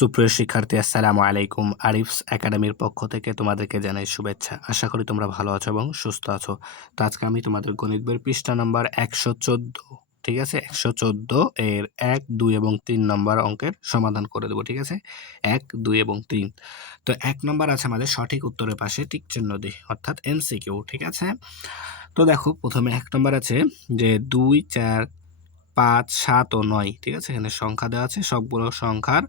সুপ্রিয় শিক্ষার্থী, আসসালামু আলাইকুম। আরিফস একাডেমির পক্ষ থেকে তোমাদেরকে জানাই শুভেচ্ছা। আশা করি তোমরা ভালো আছো এবং সুস্থ আছো। তো আজকে আমি তোমাদের গণিত বইয়ের পৃষ্ঠা নাম্বার 114, ঠিক আছে, 114 এর 1, 2 এবং 3 নম্বর অঙ্কের সমাধান করে দেবো। ঠিক আছে, 1, 2 এবং 3। তো 1 নম্বর আছে আমাদের সঠিক উত্তরের পাশে টিক চিহ্ন দিয়ে, অর্থাৎ এমসিকিউ। ঠিক আছে, তো দেখো প্রথমে 1 নম্বর আছে যে 2, 4, 5, 7 ও 9। ঠিক আছে, এখানে সংখ্যা দেওয়া আছে, সবগুলো সংখ্যার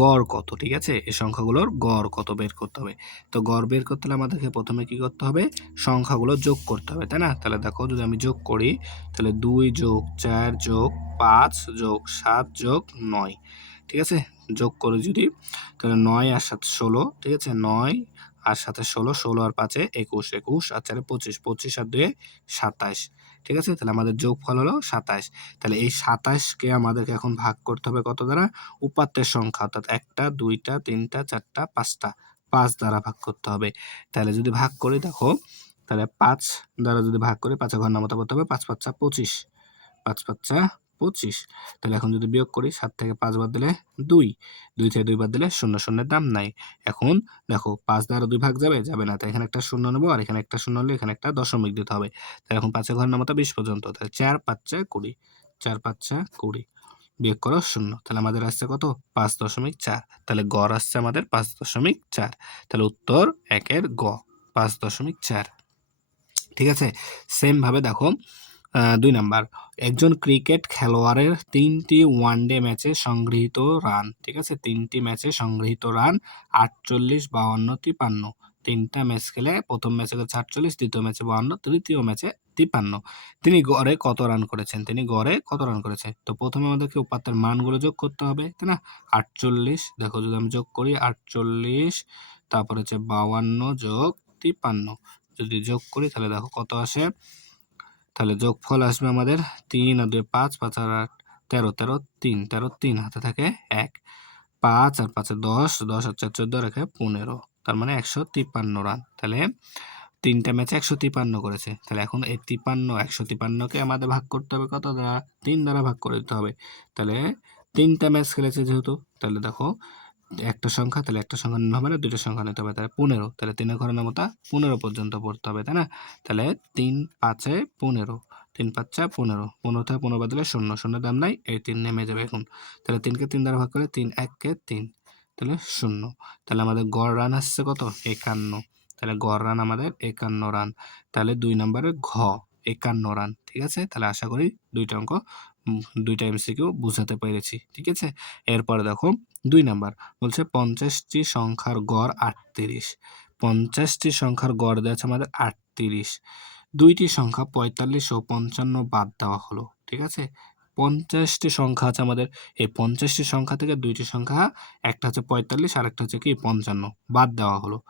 গড় কত। ঠিক আছে, এই সংখ্যাগুলোর গড় কত বের করতে হবে। তো গড় বের করতে হলে আমাদেরকে প্রথমে কি করতে হবে, সংখ্যাগুলো যোগ করতে হবে, তাই না? তাহলে দেখো যদি আমি যোগ করি, তাহলে 2 যোগ 4 যোগ 5 যোগ 7 যোগ 9। ঠিক আছে, যোগ করে যদি, তাহলে 9 আর 7 16। ঠিক আছে, 9 আর 7 16, 16 আর 5 21, 21 আর 4 25, 25 আর 2 27। ঠিক আছে, তাহলে আমাদের যোগফল হলো 27। তাহলে এই 27কে আমাদেরকে এখন ভাগ করতে হবে কত দ্বারা, উপাত্তের সংখ্যা, অর্থাৎ 1টা 2টা 3টা 4টা 5টা, 5 দ্বারা ভাগ করতে হবে। তাহলে যদি ভাগ করি, দেখো তাহলে 5 দ্বারা যদি ভাগ করি, 5 ঘর নামতা করতে হবে, 5 5 25, 5 5 25। তাহলে এখন যদি বিয়োগ করি, 7 থেকে 5 বাদ দিলে 2, 2 থেকে 2 বাদ দিলে 0, শূন্যের দাম নাই। এখন দেখো 5 দ্বারা 2 ভাগ যাবে, যাবে না, তাই এখানে একটা শূন্য নেবো, আর এখানে একটা শূন্য হলে এখানে একটা দশমিক দিতে হবে। তাহলে এখন 5 ঘর নামতা 20 পর্যন্ত, তাহলে 4 5 20, 4 5 20, বিয়োগ করো 0। তাহলে আমাদের আসছে কত, 5.4। তাহলে গড় আসছে আমাদের 5.4। তাহলে উত্তর 1-এর গ, 5.4। ঠিক আছে, সেম ভাবে দেখো 2 নাম্বার, একজন ক্রিকেট খেলোয়াড়ের 3টি ওয়ানডে ম্যাচে সংগৃহীত রান। ঠিক আছে, 3টি ম্যাচে সংগৃহীত রান 48, 52, 53। 3টা ম্যাচ খেলে প্রথম ম্যাচে করেছে 48, দ্বিতীয় ম্যাচে 52, তৃতীয় ম্যাচে 53। তিনি গড়ে কত রান করেছেন, তিনি গড়ে কত রান করেছে। তো প্রথমে আমাদেরকে উপাত্তের মানগুলো যোগ করতে হবে, তাই না? 48, দেখো যদি আমি যোগ করি 48, তারপর হচ্ছে 52 যোগ 53, যদি যোগ করি তাহলে দেখো কত আসে। তাহলে যোগফল আসবে আমাদের 3 আর 2 5, 5 আর 8 13, 13 3, 13 3 হাতে থাকে 1, 5 আর 5 10, 10 আর 4 14 রেখে 15, তার মানে 153 রান। তাহলে 3টা ম্যাচে 153 করেছে। তাহলে এখন এই 153কে আমাদের ভাগ করতে হবে কত দ্বারা, 3 দ্বারা ভাগ করে দিতে হবে। তাহলে 3টা ম্যাচ খেলেছে যেহেতু, তাহলে দেখো একটা সংখ্যা, তাহলে একটা সংখ্যা নিতে হবে না, দুইটা সংখ্যা নিতে হবে, তাহলে 15। তাহলে 3 ঘরের নামতা 15 পর্যন্ত পড়তে হবে, তাই না? তাহলে 3 5 15, 3 5 15, 15 থেকে 15 বাদ দিলে 0, শূন্যের দাম নাই, এই 3 নেমে যাবে এখন। তাহলে 3কে 3 দ্বারা ভাগ করে 3 1 কে 3, তাহলে 0। তাহলে আমাদের গড় রান আসছে কত, 51। তাহলে গড় রান আমাদের 51 রান। তাহলে 2 নম্বরের ঘ, 51 রান। ঠিক আছে, তাহলে আশা করি দুইটা অঙ্ক, দুইটা এমসিকিউ বুঝাতে পেরেছি। ঠিক আছে, এরপরে দেখো 2 নাম্বার বলছে 50টি সংখ্যার গড় 38। 50টি সংখ্যার গড় দেওয়া আছে আমাদের 38। দুইটি সংখ্যা 45 ও 55 বাদ দেওয়া হলো। ঠিক আছে, 50টি সংখ্যা আছে আমাদের, এই 50টি সংখ্যা থেকে দুইটি সংখ্যা, একটা হচ্ছে 45 আর একটা হচ্ছে কি 55, বাদ দেওয়া হলো।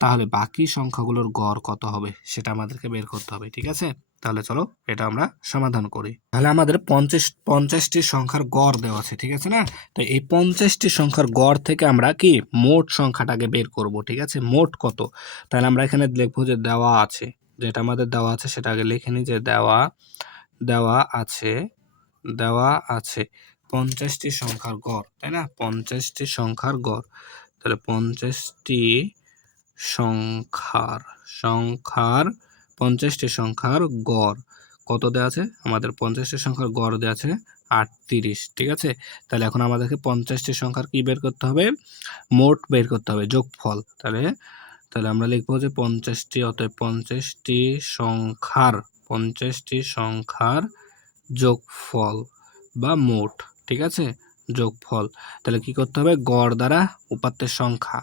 তাহলে বাকি সংখ্যাগুলোর গড় কত হবে সেটা আমাদেরকে বের করতে হবে। ঠিক আছে, তাহলে চলো এটা আমরা সমাধান করি। তাহলে আমাদের 50টি সংখ্যার গড় দেওয়া আছে, ঠিক আছে না? তো এই 50টি সংখ্যার গড় থেকে আমরা কি মোট সংখ্যাটাকে বের করব। ঠিক আছে, মোট কত, তাহলে আমরা এখানে লিখবো যে দেওয়া আছে, যেটা আমাদের দেওয়া আছে সেটা আগে লিখে নিই, যে দেওয়া দেওয়া আছে, দেওয়া আছে 50টি সংখ্যার গড়, তাই না? 50টি সংখ্যার গড়, তাহলে 50টি সংখ্যার সংখ্যার 50টি সংখ্যার গড় কত দেওয়া আছে আমাদের, 50টি সংখ্যার গড় দেওয়া আছে 38। ঠিক আছে, তাহলে এখন আমাদেরকে 50টি সংখ্যার কি বের করতে হবে, মোট বের করতে হবে, যোগফল। তাহলে তাহলে আমরা লিখবো যে 50টি, অতএব 50টি সংখ্যার যোগফল বা মোট। ঠিক আছে, যোগফল। তাহলে কি করতে হবে, গড় দ্বারা উপাত্তের সংখ্যা,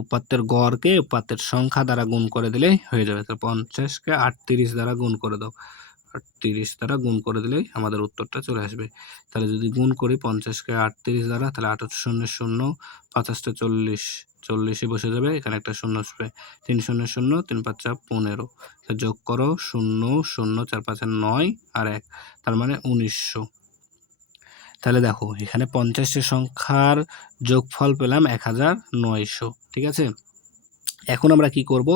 উপাত্তের গড়কে উপাত্তের সংখ্যা দ্বারা গুণ করে দিলেই হয়ে যাবে। তো 50কে 38 দ্বারা গুণ করে দাও, 38 দ্বারা গুণ করে দিলেই আমাদের উত্তরটা চলে আসবে। তাহলে যদি গুণ করি 50কে 38 দ্বারা, তাহলে 8 0 0, 50টা 40, 40ই বসে যাবে, এখানে একটা শূন্য আসবে, 3 0 0, 3 5 15, যোগ করো 0 0, 4 5 9 আর 1, তার মানে 1900। তাহলে দেখো এখানে 50টি সংখ্যার যোগফল পেলাম 1900। ঠিক আছে, এখন আমরা কি করব,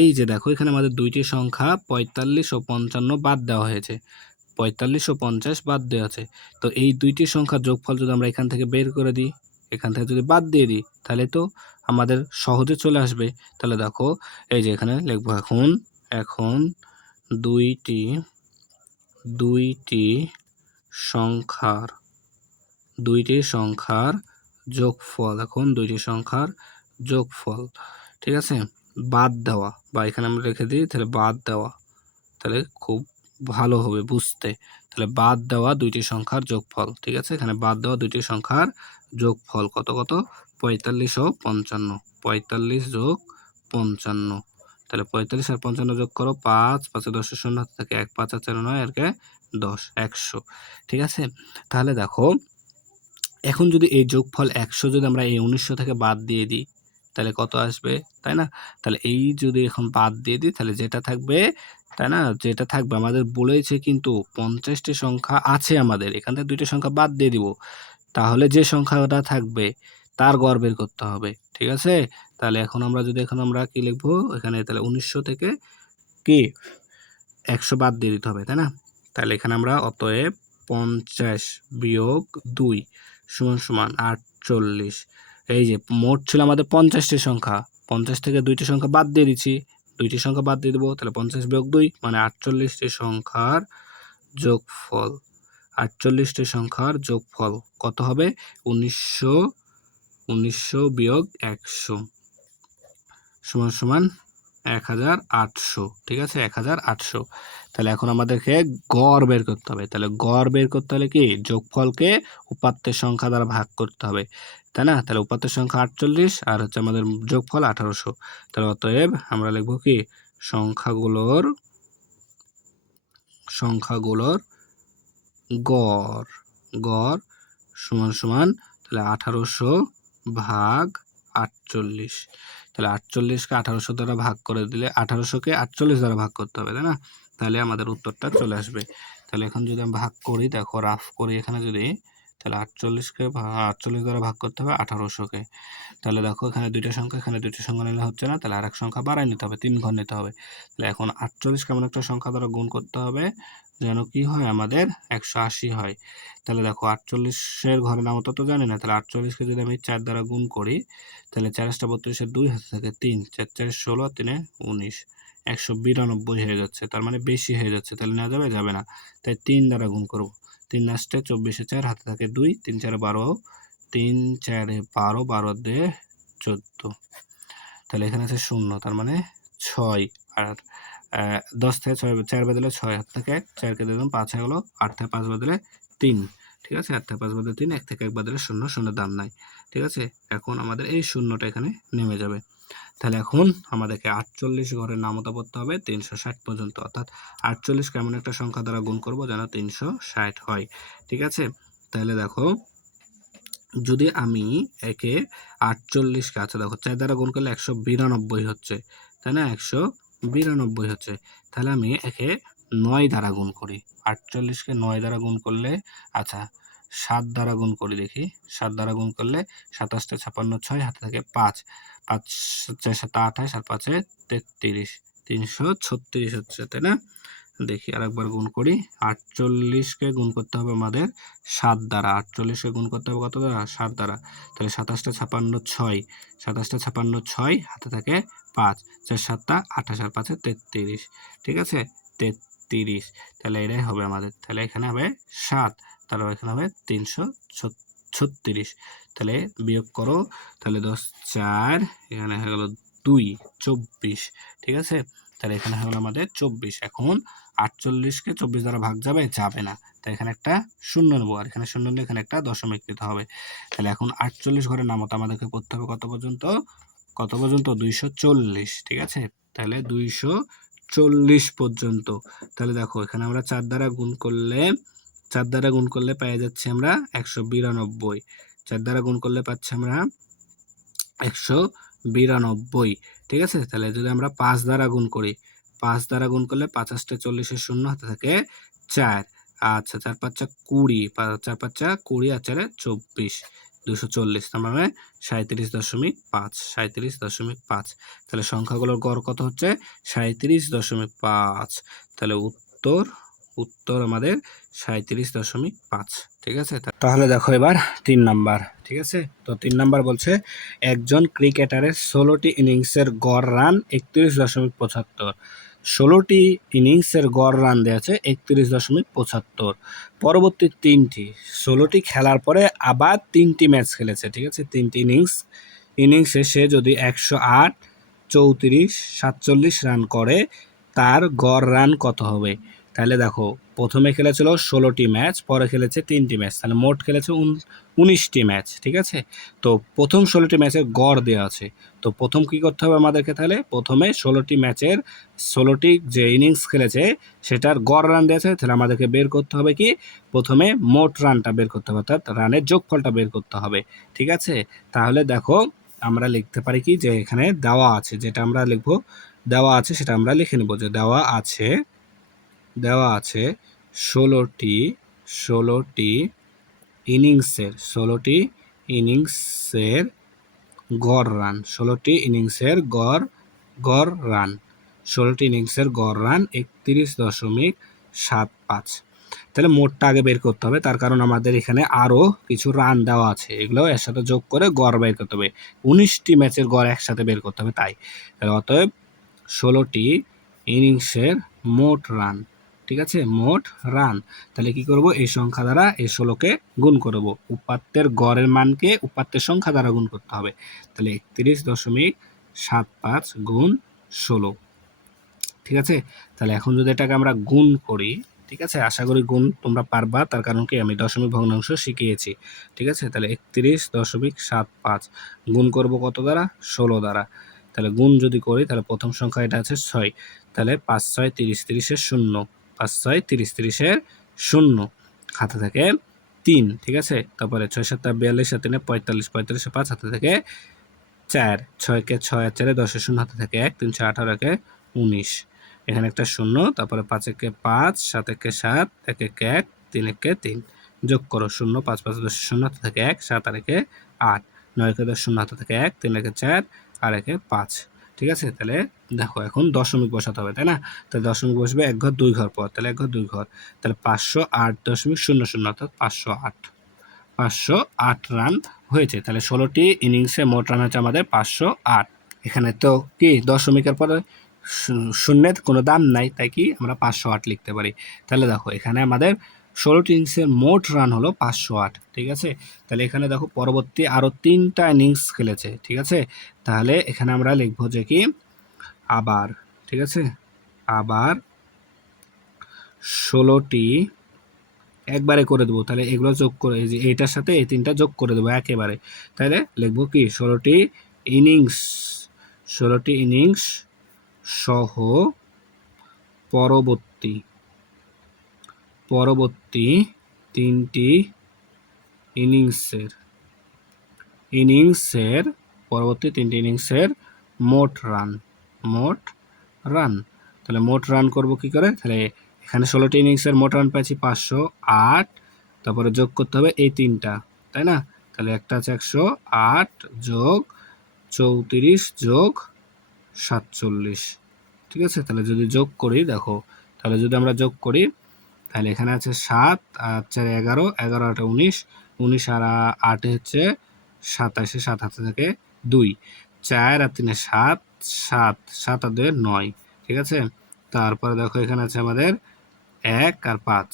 এই যে দেখো এখানে আমাদের দুইটি সংখ্যা 45 ও 55 বাদ দেওয়া হয়েছে, 45 ও 50 বাদ দেওয়া আছে। তো এই দুইটি সংখ্যার যোগফল যদি আমরা এখান থেকে বের করে দিই, এখান থেকে যদি বাদ দিয়ে দিই তাহলে তো আমাদের সহজে চলে আসবে। তাহলে দেখো এই যে এখানে লিখবো এখন দুইটি সংখ্যার যোগফল, এখন দুইটি সংখ্যার যোগফল, ঠিক আছে, বাদ দেওয়া, বা এখানে আমরা রেখে দিই তাহলে বাদ দেওয়া, তাহলে খুব ভালো হবে বুঝতে। তাহলে বাদ দেওয়া দুইটি সংখ্যার যোগফল, ঠিক আছে, এখানে বাদ দেওয়া দুইটি সংখ্যার যোগফল কত 45 ও 55, 45 যোগ 55, তাহলে 45 আর 55 যোগ করো 5, 5 10 শূন্য হাতে থাকে 1, 5 আর 4 9 আর 10, 100, ঠিক আছে। তাহলে দেখো এখন যদি এই যোগফল 100 যদি আমরা এই 1900 থেকে বাদ দিয়ে দিই তাহলে কত আসবে, তাই না? তাহলে এই যদি এখন বাদ দিয়ে দিই তাহলে যেটা থাকবে, তাই না, যেটা থাকবে আমাদের বলেছে কিন্তু 50টি সংখ্যা আছে আমাদের, এখান থেকে দুইটা সংখ্যা বাদ দিয়ে দিব, তাহলে যে সংখ্যাটা থাকবে তার গড় বের করতে হবে, ঠিক আছে। তাহলে এখন আমরা কি লিখবো এখানে, তাহলে 1900 থেকে কি 100 বাদ দিয়ে দিতে হবে, তাই না? তাহলে এখানে আমরা অতএব 50 বিয়োগ 2 সমান 48, এই যে মোট ছিল আমাদের 50টি সংখ্যা, 50 থেকে দুইটি সংখ্যা বাদ দিয়ে দিচ্ছি, দুইটি সংখ্যা বাদ দিয়ে দেবো, তাহলে 50 বিয়োগ 2 মানে 48টি সংখ্যার যোগফল, 48টি সংখ্যার যোগফল কত হবে 1900 বিয়োগ 100 সমান 1800, ঠিক আছে, 1800। তাহলে এখন আমাদেরকে গড় বের করতে হবে, তাহলে গড় বের করতে হলে কি যোগফলকে উপাত্তের সংখ্যা দ্বারা ভাগ করতে হবে, তাই না? তাহলে উপাত্তের সংখ্যা 48 আর হচ্ছে আমাদের যোগফল 1800, তাহলে অতএব আমরা লিখবো কি সংখ্যাগুলোর গড় সমান তাহলে 1800 ভাগ 48, তাহলে 48কে 1800 দ্বারা ভাগ করে দিলে 1800কে 48 দ্বারা ভাগ করতে হবে, তাই না? তাহলে আমাদের উত্তরটা চলে আসবে। তাহলে এখন যদি আমি ভাগ করি, দেখো রাফ করি এখানে যদি, তাহলে 48কে 48 দ্বারা ভাগ করতে হবে 1800কে, তাহলে দেখো এখানে দুইটা সংখ্যা নিলে হচ্ছে না, তাহলে আরেক সংখ্যা বাড়াই নিতে হবে, 3 ঘর নিতে হবে। তাহলে এখন 48 কেমন একটা সংখ্যা দ্বারা গুণ করতে হবে যেন কি হয় আমাদের 180 হয়। তাহলে দেখো 48-এর ঘরের নামতা তো জানি না, তাহলে 48কে যদি আমি 4 দ্বারা গুণ করি তাহলে 4 32 2 হাতে থাকে 3, 4 4 16 3 19, 192 হয়ে যাচ্ছে, তার মানে বেশি হয়ে যাচ্ছে, তাহলে নেওয়া যাবে না, তাই 3 দ্বারা গুণ করব, 3 লাস্টে 24 4 হাতে থাকে 2, 3 4 12, 3 4 12, 12 দিয়ে 14, তাহলে এখানে আছে 0, তার মানে 6, আর 10 থেকে 6 4 বদলে 6 হাত থেকে 4 কে দিলাম 5 হয়ে গেল, 8 থেকে 5 বদলে 3, ঠিক আছে, 8 থেকে 5 বদলে 3, 1 থেকে 1 বদলে 0, 0 দাম নাই, ঠিক আছে। এখন আমাদের এই শূন্যটা এখানে নেমে যাবে। তাহলে এখন আমাদেরকে 48 ঘরের নামতা পড়তে হবে 360 পর্যন্ত, অর্থাৎ 48 কেমন একটা সংখ্যা দ্বারা গুণ করব যেন 360 হয়, ঠিক আছে। তাহলে দেখো যদি আমি একে 48কে, আচ্ছা দেখো 4 দ্বারা গুণ করলে 192 হচ্ছে, তাই না, 192 হচ্ছে, তাহলে আমি একে 9 দ্বারা গুণ করি, 48কে 9 দ্বারা গুণ করলে, আচ্ছা 7 দ্বারা গুণ করি দেখি, 7 দ্বারা গুণ করলে 27 56 6 হাতে থাকে 5, 5 4 7 28 আর 5 33, 336 হচ্ছে, তাই না। দেখি আরেকবার গুণ করি, 48কে গুণ করতে হবে আমাদের 7 দ্বারা, 48কে গুণ করতে হবে কত দ্বারা, 7 দ্বারা, তাহলে 27 56 6, 27 56 6 হাতে থাকে 5, 4 7 28 আর 5 33, ঠিক আছে, 33, তাহলে এটাই হবে আমাদের, তাহলে এখানে হবে 7, তারপর এখানে হবে 336, তাহলে বিয়োগ করো, তাহলে 10 4 এখানে হয়ে গেল 2 24, ঠিক আছে, তাহলে এখানে হলো আমাদের 24। এখন 48কে 24 দ্বারা ভাগ যাবে না, তাই এখানে একটা শূন্য নেব, আর এখানে শূন্য নিলে এখানে একটা দশমিক নিতে হবে। তাহলে এখন 48 ঘরের নামতা আমাদেরকে পড়তে হবে কত পর্যন্ত 240, ঠিক আছে, তাহলে 240 পর্যন্ত। তাহলে দেখো এখানে আমরা 4 দ্বারা গুণ করলে পেয়ে যাচ্ছি আমরা 192, 4 দ্বারা গুণ করলে পাচ্ছি আমরা 192, ঠিক আছে। তাহলে যদি আমরা 5 দ্বারা গুণ করি, 5 দ্বারা গুণ করলে 5 8 40 শূন্য হাতে থাকে 4, আচ্ছা 4 5 20, 4 5 20 আর 4 24, 240, তার মানে 37.5, তাহলে সংখ্যাগুলোর গড় কত হচ্ছে 37.5, তাহলে উত্তর উত্তর আমাদের 37.5। ঠিক আছে, তাহলে দেখো এবার 3 নাম্বার। ঠিক আছে, তো 3 নাম্বার বলছে একজন ক্রিকেটারের 16টি ইনিংসের গড় রান 31.75। 16টি ইনিংসের গড় রান দেওয়া আছে 31.75। পরবর্তী 16টি খেলার পরে আবার 3টি ম্যাচ খেলেছে। ঠিক আছে, 3টি ইনিংসে সে যদি 108, 34, 47 রান করে তার গড় রান কত হবে? তাহলে দেখো প্রথমে খেলেছিল 16টি ম্যাচ, পরে খেলেছে 3টি ম্যাচ, তাহলে মোট খেলেছে 19টি ম্যাচ। ঠিক আছে, তো প্রথম 16টি ম্যাচের গড় দেওয়া আছে। তো প্রথম কি করতে হবে আমাদেরকে? তাহলে প্রথমে 16টি ম্যাচের 16টি যে ইনিংস খেলেছে সেটার গড় রান দেওয়া আছে, তাহলে আমাদেরকে বের করতে হবে কি? প্রথমে মোট রানটা বের করতে হবে, অর্থাৎ রানের যোগফলটা বের করতে হবে। ঠিক আছে, তাহলে দেখো আমরা লিখতে পারি কি, যে এখানে দেওয়া আছে, যেটা আমরা লিখবো দেওয়া আছে সেটা আমরা লিখে নেব, যে দেওয়া আছে 16টি ইনিংসের গড় রান, 16টি ইনিংসের গড় রান 31.75। তাহলে মোটটা আগে বের করতে হবে, তার কারণ আমাদের এখানে আরও কিছু রান দেওয়া আছে, এগুলো এর সাথে যোগ করে গড় বের করতে হবে। 19টি ম্যাচের গড় একসাথে বের করতে হবে, তাই তাহলে অতএব 16টি ইনিংসের মোট রান। ঠিক আছে, মোট রান। তাহলে কি করব? এই সংখ্যা দ্বারা এই 16কে গুণ করব, উপাত্তের গড়ের মানকে উপাত্তের সংখ্যা দ্বারা গুণ করতে হবে। তাহলে 31.75 গুণ 16। ঠিক আছে, তাহলে এখন যদি এটাকে আমরা গুণ করি, ঠিক আছে, আশা করি গুণ তোমরা পারবা, তার কারণ কি আমি দশমিক ভগ্নাংশ শিখিয়েছি। ঠিক আছে, তাহলে 31.75 গুণ করব কত দ্বারা? 16 দ্বারা। তাহলে গুণ যদি করি তাহলে প্রথম সংখ্যা এটা আছে 6, তাহলে 5 6 30, 30-এর 0, 5 6 30, 30-এর 0, হাতে থাকে 3। ঠিক আছে, তারপরে 6 7 42, 7 3 45, 45-এ 5, হাতে থেকে 4, 6-কে 6 আর 4-এ 10-এর 0, হাতে থাকে 1, 3 6 18-কে 19, এখানে একটা 0, তারপরে 5-একে 5, 7-একে 7, 1-একে 1, 3-একে 3, যোগ করো 0 5 5 10 0, হাতে থাকে 1, 7 আর 1-এ 8, 9-একে 10 0, হাতে থাকে 1, 3-একে 4 আর 1-এ 5। ঠিক আছে, তাহলে দেখো এখন দশমিক বসাতে হবে, তাই না? তাহলে দশমিক বসবে 1 ঘর 2 ঘর পর, তাহলে 1 ঘর 2 ঘর, তাহলে 508.00, অর্থাৎ 508 রান হয়েছে। তাহলে 16টি ইনিংসে মোট রান হচ্ছে আমাদের 508। এখানে তো কি দশমিকের পরে শূন্যের কোনো দাম নাই, তাই কি আমরা 508 লিখতে পারি। তাহলে দেখো এখানে আমাদের 16টি ইনিংসের মোট রান হলো 508। ঠিক আছে, তাহলে এখানে দেখো পরবর্তী আরও 3টা ইনিংস খেলেছে। ঠিক আছে, তাহলে এখানে আমরা লিখবো যে কি আবার। ঠিক আছে, আবার 16টি একবারে করে দেবো, তাহলে এগুলো যোগ করে এই যে এইটার সাথে এই 3টা যোগ করে দেবো একেবারে। তাহলে লিখবো কি 16টি ইনিংস সহ পরবর্তী 3টি ইনিংসের মোট রান। তাহলে মোট রান করব কি করে? তাহলে এখানে 16টি ইনিংসের মোট রান পাচ্ছি 508, তারপরে যোগ করতে হবে এই 3টা, তাই না? তাহলে একটা আছে 108 যোগ 34 যোগ 47। ঠিক আছে, তাহলে যদি যোগ করি দেখো, তাহলে যদি আমরা যোগ করি তাহলে এখানে আছে 7 আর 4 11, 11 8 19, 19 আর 8 হচ্ছে 27, 7 হাতে থাকে 2, 4 আর 3 7, 7 7 আর 2 9। ঠিক আছে, তারপরে দেখো এখানে আছে আমাদের 1 আর 5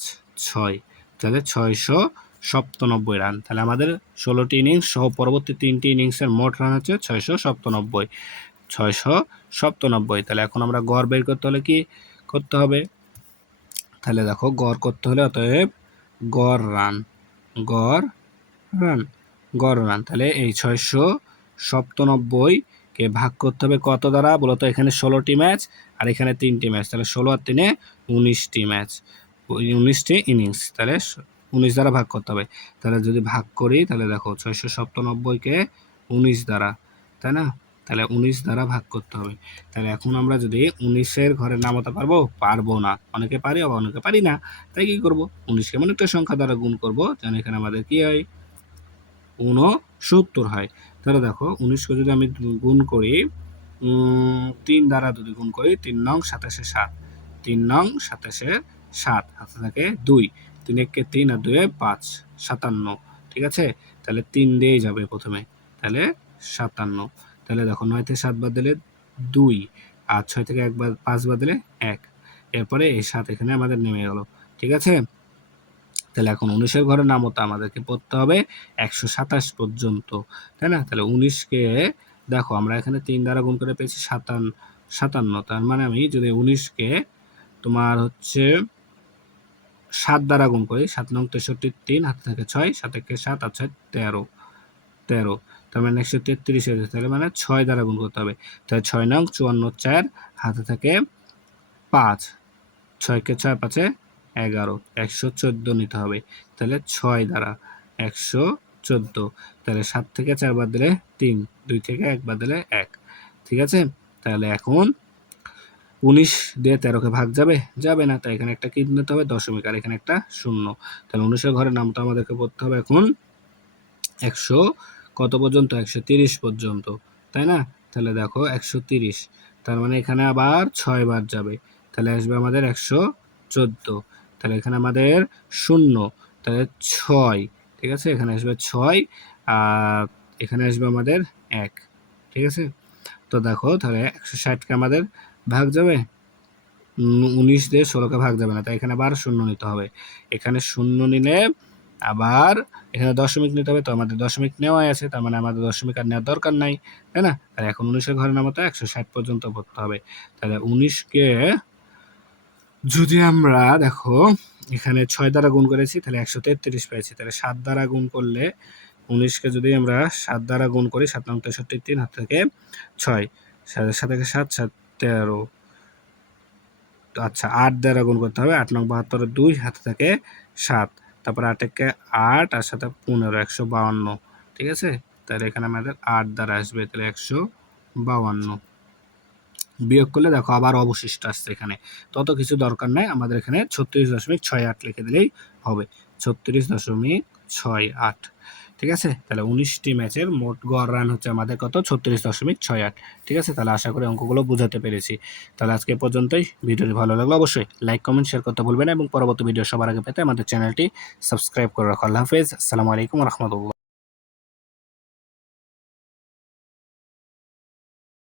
6, তাহলে 697 রান। তাহলে আমাদের 16টি ইনিংস সহ পরবর্তী 3টি ইনিংসের মোট রান হচ্ছে 697। তাহলে এখন আমরা গড় বের করতে হলে কি করতে হবে? তাহলে দেখো গড় করতে হলে অতএব গড় রান। তাহলে এই 697কে ভাগ করতে হবে কত দ্বারা বলতো? এখানে 16টি ম্যাচ আর এখানে 3টি ম্যাচ, তাহলে 16 আর 3-এ 19টি ম্যাচ, 19টি ইনিংস, তাহলে 19 দ্বারা ভাগ করতে হবে। তাহলে যদি ভাগ করি তাহলে দেখো 697কে 19 দ্বারা, তাই না? তাহলে 19 দ্বারা ভাগ করতে হবে। তাহলে এখন আমরা যদি 19-এর ঘরে নামাতে পারবো না, অনেকে পারি আবার অনেকে পারি না, তাই কি করব? 19কে এমন একটা সংখ্যা দ্বারা গুণ করব যেন এখানে আমাদের কি হয়? 69 হয়। তাহলে দেখো 19কে যদি আমি গুণ করি 3 দ্বারা যদি গুণ করি, 3 নং 27-এ 7, 3 নং 27-এ 7 হাতে থাকে 2, 3 একে 3 আর 2 এ 5, 57, ঠিক আছে? তাহলে 3 দিয়েই যাবে প্রথমে, তাহলে 57। তাহলে দেখো 9 থেকে 7 বাদ দিলে 2, আর 6 থেকে 5 বাদ দিলে 1, এরপরে এই 7 এখানে আমাদের নেমে গেল, ঠিক আছে? তাহলে এখন 19-এর ঘরের নামতা আমাদেরকে পড়তে হবে 127 পর্যন্ত, তাই না? তাহলে 19-কে দেখো আমরা এখানে 3 দ্বারা গুণ করে পেয়েছি 57, তার মানে আমি যদি 19-কে তোমার হচ্ছে 7 দ্বারা গুণ করি, 7 নং 63, 3 হাতে থাকে 6, 7 একে 7 আর 6 13, তার মানে 133 হয়ে যাচ্ছে, তাহলে মানে 6 দ্বারা গুণ করতে হবে। তাহলে 6 নং 54, 4 হাতে থাকে 5, 6 কে 6 5 11, 114 নিতে হবে। তাহলে 6 দ্বারা 114, তাহলে 7 থেকে 4 বাদ দিলে 3, 2 থেকে 1 বাদ দিলে 1, ঠিক আছে? তাহলে এখন 19 দিয়ে 13-কে ভাগ যাবে? যাবে না, তাই এখানে একটা কি নিতে হবে? দশমিক, আর এখানে একটা শূন্য। তাহলে 19-এর ঘরের নামটা আমাদেরকে পড়তে হবে এখন 100 কত পর্যন্ত? 130 পর্যন্ত, তাই না? তাহলে দেখো 130, তার মানে এখানে আবার 6 বার যাবে, তাহলে আসবে আমাদের 114। তাহলে এখানে আমাদের 0, তাহলে 6, ঠিক আছে? এখানে আসবে 6, আর এখানে আসবে আমাদের 1, ঠিক আছে? তো দেখো তাহলে 160-কে আমাদের ভাগ যাবে, 19 দিয়ে 16-কে ভাগ যাবে না, তাই এখানে আবার 0 নিতে হবে। এখানে 0 নিলে আবার এখানে দশমিক নিতে হবে, তো আমাদের দশমিক নেওয়াই আছে, তার মানে আমাদের দশমিক আর নেওয়ার দরকার নাই, তাই না? তাহলে এখন 19-এর ঘরের নামতা 160 পর্যন্ত পড়তে হবে। তাহলে 19-কে যদি আমরা দেখো এখানে 6 দ্বারা গুণ করেছি, তাহলে 133 পেয়েছি। তাহলে 7 দ্বারা গুণ করলে 19-কে যদি আমরা 7 দ্বারা গুণ করি, 7 নং 63, 3 হাত থেকে 6, 7 থেকে 7, 7 13, আচ্ছা 8 দ্বারা গুণ করতে হবে, 8 নং 72, 2 হাতে থাকে 7, তারপর 8 একে 8 আর সাথে 15, 152, ঠিক আছে? তাহলে এখানে আমাদের 8 দ্বারা আসবে, তাহলে 152 বিয়োগ করলে দেখো আবার অবশিষ্ট আসছে এখানে, তত কিছু দরকার নাই, আমাদের এখানে 36.68 লিখে দিলেই হবে, 36.68, ঠিক আছে? তাহলে 19টি ম্যাচের মোট গড় রান হচ্ছে আমাদের কত? 36.68, ঠিক আছে? তাহলে আশা করি অঙ্কগুলো বোঝাতে পেরেছি। তাহলে আজকে পর্যন্তই। ভিডিওটি ভালো লাগলে অবশ্যই লাইক, কমেন্ট, শেয়ার করতে ভুলবেন না, এবং পরবর্তী ভিডিও সবার আগে পেতে আমাদের চ্যানেলটি সাবস্ক্রাইব করে রাখো। আল্লাহ হাফেজ, আসসালামু আলাইকুম রহমতুল্লাহ।